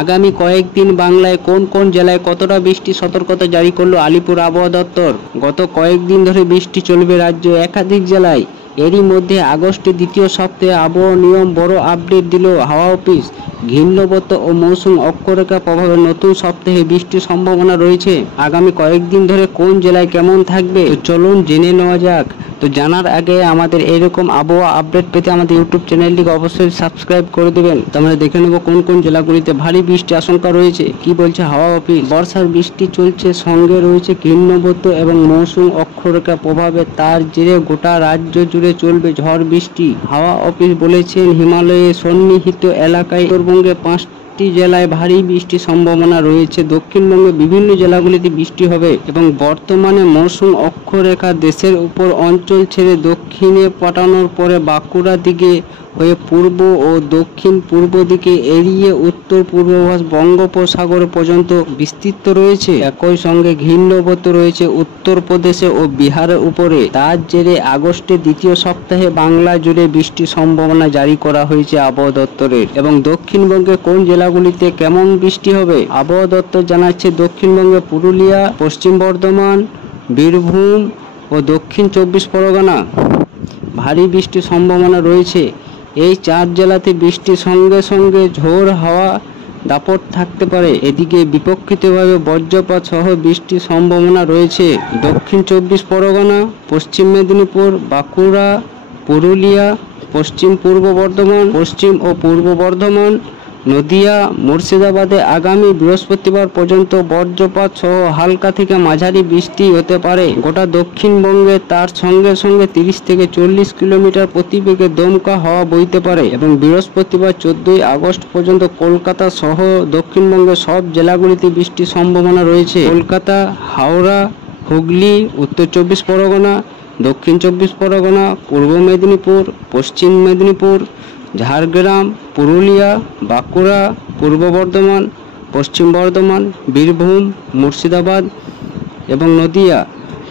আগামী কয়েকদিন বাংলায় কোন কোন জেলায় কতটা বৃষ্টি সতর্কতা জারি করলো আলিপুর আবহাওয়া দপ্তর। গত কয়েকদিন ধরে বৃষ্টি চলবে রাজ্য একাধিক জেলায়। এরই মধ্যে আগস্টের দ্বিতীয় সপ্তাহে আবহাওয়া নিয়ম বড় আপডেট দিল হাওয়া অফিস। ঘূর্ণিঝড় ও মৌসুম অক্ষরেখার প্রভাবে নতুন সপ্তাহে বৃষ্টির সম্ভাবনা রয়েছে। আগামী কয়েকদিন ধরে কোন জেলায় কেমন থাকবে তো চলুন জেনে নেওয়া যাক। তো জানার আগে আমাদের এরকম আবহাওয়া আপডেট পেতে আমাদের ইউটিউব চ্যানেলটিকে অবশ্যই সাবস্ক্রাইব করে দেবেন। তো আমরা দেখে নেব কোন কোন জেলাগুলিতে ভারী বৃষ্টির আশঙ্কা রয়েছে। কি বলছে হাওয়া অফিস। বর্ষার বৃষ্টি চলছে, সঙ্গে রয়েছে ঘূর্ণিঝড় এবং মৌসুম অক্ষরেখার প্রভাবে তার জেরে গোটা রাজ্য জুড়ে চলবে ঝড় বৃষ্টি। হাওয়া অফিস বলেছেন হিমালয়ে সন্নিহিত এলাকায় উত্তরবঙ্গে 5টি জেলায় ভারী বৃষ্টির সম্ভাবনা রয়েছে। দক্ষিণবঙ্গে বিভিন্ন জেলাগুলিতে বৃষ্টি হবে এবং বর্তমানে মৌসুম অক্ষরেখা দেশের উপর অঞ্চল ছেড়ে দক্ষিণে পাঠানোর পরে বাঁকুড়া দিকে হয়ে পূর্ব ও দক্ষিণ পূর্ব দিকে এড়িয়ে উত্তর পূর্বাভাস বঙ্গোপসাগর পর্যন্ত বিস্তৃত রয়েছে। একই সঙ্গে ঘূর্ণিঝড় রয়েছে উত্তরপ্রদেশে ও বিহারের উপরে। তার জেরে আগস্টের দ্বিতীয় সপ্তাহে বাংলা জুড়ে বৃষ্টির সম্ভাবনা জারি করা হয়েছে আবহাওয়া দপ্তরের। এবং দক্ষিণবঙ্গে কোন জেলাগুলিতে কেমন বৃষ্টি হবে আবহাওয়া দপ্তর জানাচ্ছে দক্ষিণবঙ্গে পুরুলিয়া, পশ্চিম বর্ধমান, বীরভূম ও দক্ষিণ 24 পরগনা ভারী বৃষ্টির সম্ভাবনা রয়েছে। এই 4 জেলাতে বৃষ্টির সঙ্গে সঙ্গে ঝোড়ো হাওয়া দাপট থাকতে পারে। এদিকে বিপক্ষিতভাবে বজ্রপাত সহ বৃষ্টির সম্ভাবনা রয়েছে দক্ষিণ 24 পরগনা, পশ্চিম মেদিনীপুর, বাঁকুড়া, পুরুলিয়া, পশ্চিম পূর্ব বর্ধমান, পশ্চিম ও পূর্ব বর্ধমান, নদিয়া, মুর্শিদাবাদে আগামী বৃহস্পতিবার পর্যন্ত বজ্রপাত সহ হালকা থেকে মাঝারি বৃষ্টি হতে পারে। গোটা দক্ষিণবঙ্গে তার সঙ্গে সঙ্গে 30 থেকে 40 কিলোমিটার প্রতি বেগে দমকা হাওয়া বইতে পারে। এবং বৃহস্পতিবার 14 আগস্ট পর্যন্ত কলকাতা সহ দক্ষিণবঙ্গের সব জেলাগুলিতে বৃষ্টির সম্ভাবনা রয়েছে। কলকাতা, হাওড়া, হুগলি, উত্তর 24 পরগনা, দক্ষিণ 24 পরগনা, পূর্ব মেদিনীপুর, পশ্চিম মেদিনীপুর, ঝাড়গ্রাম, পুরুলিয়া, বাঁকুড়া, পূর্ব বর্ধমান, পশ্চিম বর্ধমান, বীরভূম, মুর্শিদাবাদ এবং নদিয়া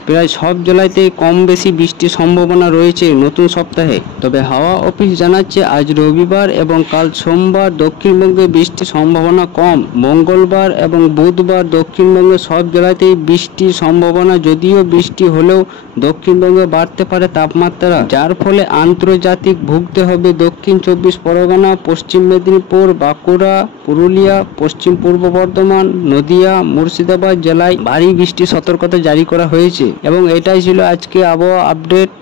প্রায় সব জেলাতেই কম বেশি বৃষ্টির সম্ভাবনা রয়েছে নতুন সপ্তাহে। তবে হাওয়া অফিস জানাচ্ছে আজ রবিবার এবং কাল সোমবার দক্ষিণবঙ্গে বৃষ্টির সম্ভাবনা কম। মঙ্গলবার এবং বুধবার দক্ষিণবঙ্গের সব জেলাতেই বৃষ্টির সম্ভাবনা, যদিও বৃষ্টি হলেও দক্ষিণবঙ্গে বাড়তে পারে তাপমাত্রা, যার ফলে আন্তর্জাতিক ভুগতে হবে দক্ষিণ 24 পরগনা, পশ্চিম মেদিনীপুর, বাঁকুড়া, পুরুলিয়া, পশ্চিম পূর্ব বর্ধমান, নদিয়া, মুর্শিদাবাদ জেলায় ভারী বৃষ্টির সতর্কতা জারি করা হয়েছে। এবং এটাই ছিল আজকে আবহাওয়া আপডেট।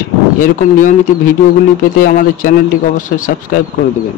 এরকম নিয়মিত ভিডিওগুলি পেতে আমাদের চ্যানেলটিকে অবশ্যই সাবস্ক্রাইব করে দেবেন।